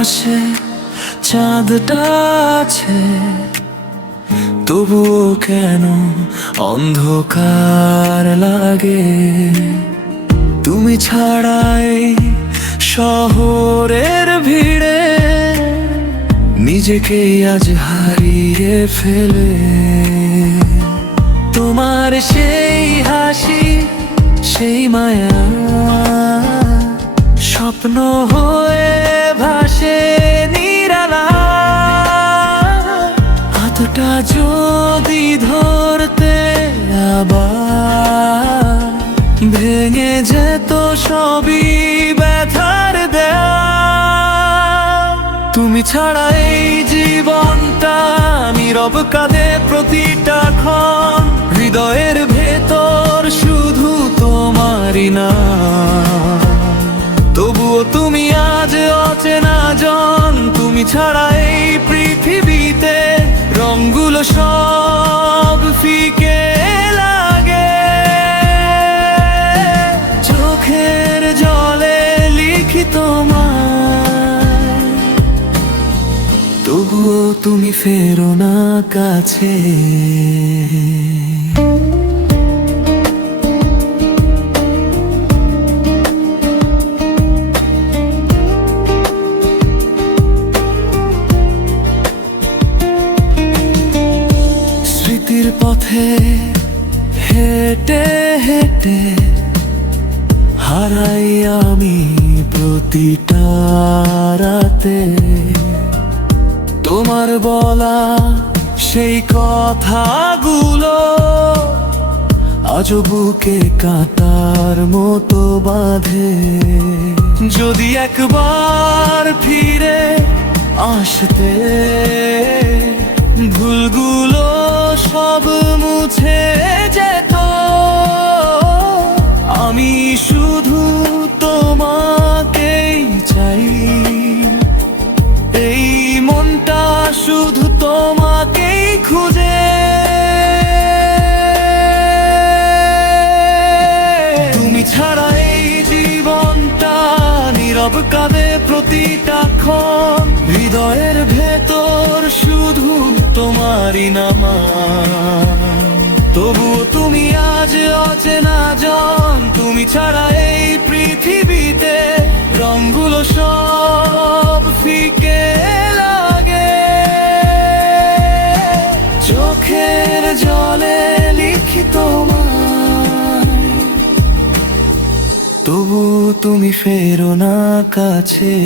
আকাশে চাঁদটা আছে, তবুও কেন অন্ধকার লাগে? তুমি ছাড়াই শহরের ভিড়ে নিজেকে আজ হারিয়ে ফেলে। তোমার সেই হাসি, সেই মায়া স্বপ্ন হয়ে ভাসে নিরালা। হাতটা যদি ধরতে আবার ভেঙে যেত সবই ব্যথার দেয়া। তুমি ছাড়া এই জীবনটা নীরব কাঁদে প্রতিটা ক্ষণ। হৃদয়ের ভেতর শুধু তোমারই না, তবুও তুমি আজ অচেনা জন। তুমি ছাড়া এই পৃথিবীতে রঙগুলো সব ফিকে লাগে। চোখের জলে লিখি তোমায়, তবুও তুমি ফেরো না কাছে। স্মৃতির পথে হেঁটে হেঁটে হারাই আমি প্রতিটা রাতে। তোমার বলা সেই কথাগুলো আজও বুকে কাঁটার মতো বাঁধে। যদি একবার ফিরে আসতে, ভুলগুলো সব মুছে যেত। আমি শুধু তোমাকেই চাই, এই মনটা শুধু তোমাকেই খুঁজে। তুমি ছাড়া এই জীবনটা নীরব কাঁদে প্রতিটা ক্ষণ। হৃদয়ের ভেতর শুধু তোমারই নাম, তবুও তুমি আজ অচেনা জন। তুমি ছাড়া এই পৃথিবীতে রঙগুলো সব ফিকে লাগে। চোখের জলে লিখি তোমায়, তবু তুমি ফেরো না কাছে।